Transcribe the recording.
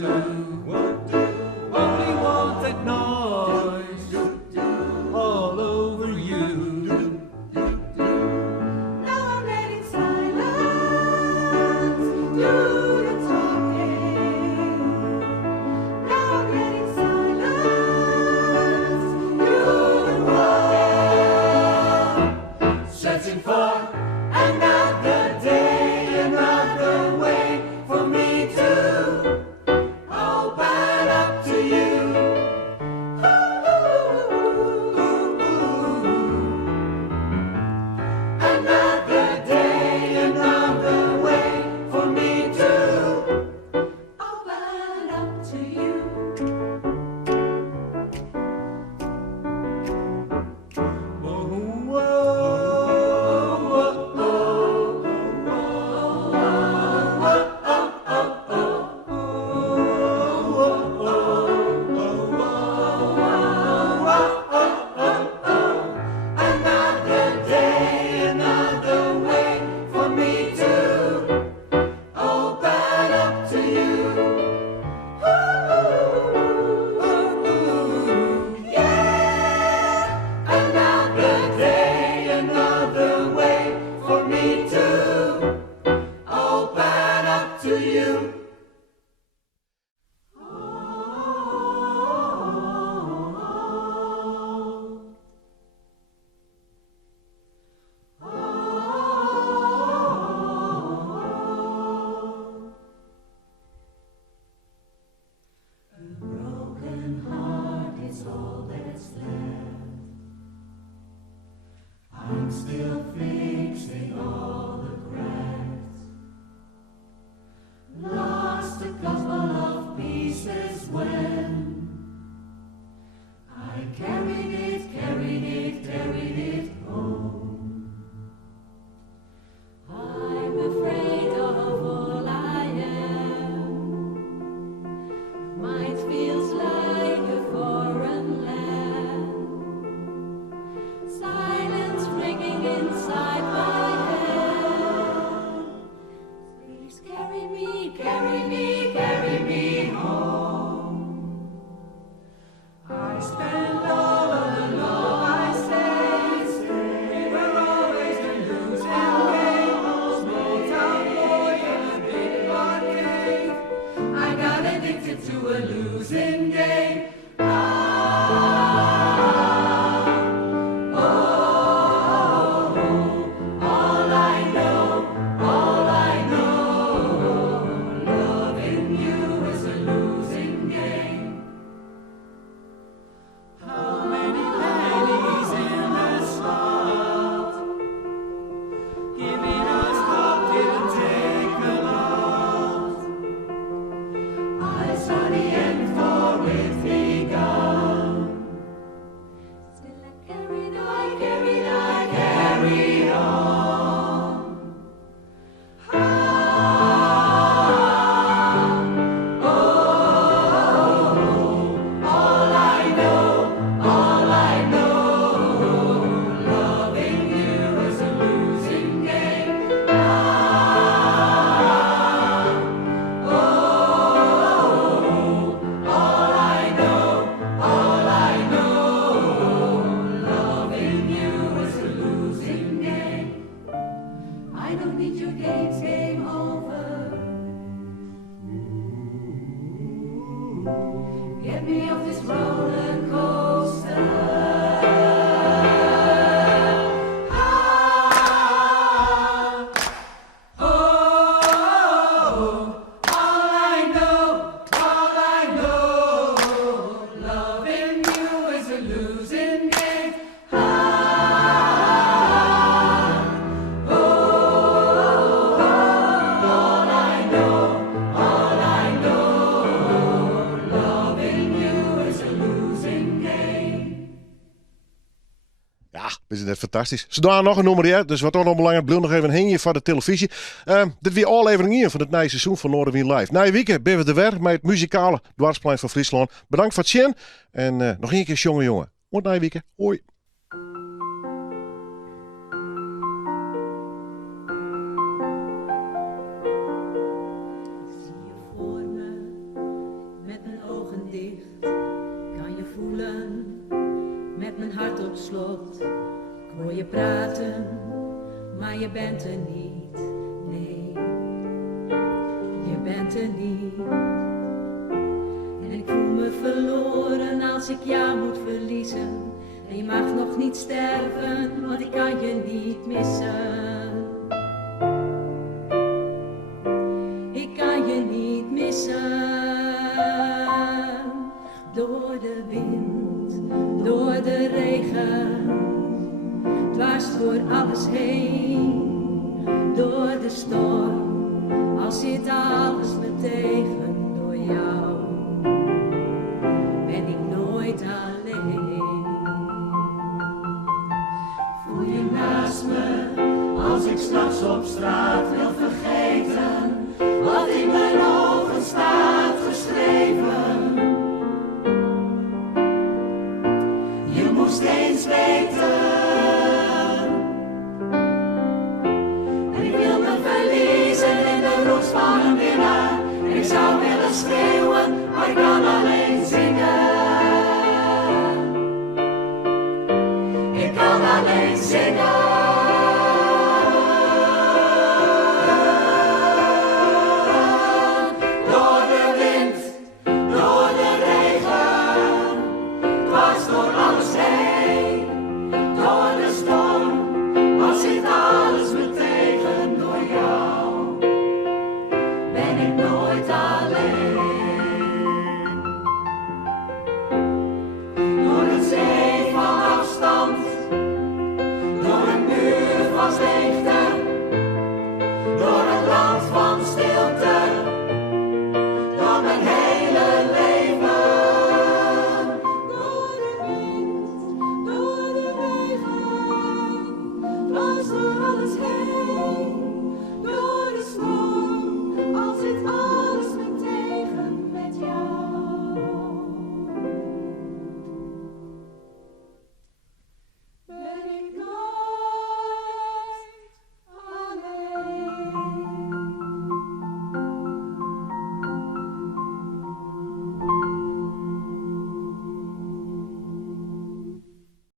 Only want that noise all over you. Now I'm letting silence do the talking. Now I'm letting silence do the walking. Searching for another day, another way for me to open up to you. Another day, another way for me to Open up to you. Another day, another way for me to open up to you. Yeah. Another day, another way for me to open up to you. Broken heart is all that's left. I'm still fixing all the cracks. Lost a couple of pieces when I carried it home. I'm afraid of all I am. Mine feels like a foreign land. Silence ringing inside my head. Please carry me home. I spend all of the love I say. We were always the losing game. Small town boy in a big bar cave. I got addicted to a losing game. All I know, loving you is a losing game. How many pennies in the slot? Giving us hope didn't take a lot. I saw the end for it begun. Still I carried on. All I know, loving you is a losing game. All I know, loving you is a losing game. I don't need your games, game over. Get me off this roller coaster. All I know, loving you is a losing game. All I know, loving you is a losing game. Ja, is het net fantastisch. Ze doen nog een nummer, ja, dus wat ook nog belangrijk, blijf nog even heen voor de televisie. Dit weer aflevering 1 van het nieuwe seizoen van Noorderwind Live. Na je weekend ben we er weer met het muzikale dwarsplein van Friesland. Bedankt voor het zien en nog een keer jongen. Tot na je weekend. Hoi. Zie je voor me dicht, kan je voelen met mijn hart op slot. Ik hoor je praten, maar je bent er niet. Nee, je bent er niet. En ik voel me verloren als ik jou moet verliezen. En je mag nog niet sterven, want ik kan je niet missen. Ik kan je niet missen. Door de wind, door de regen, dwars door alles heen. Door de storm, al zit alles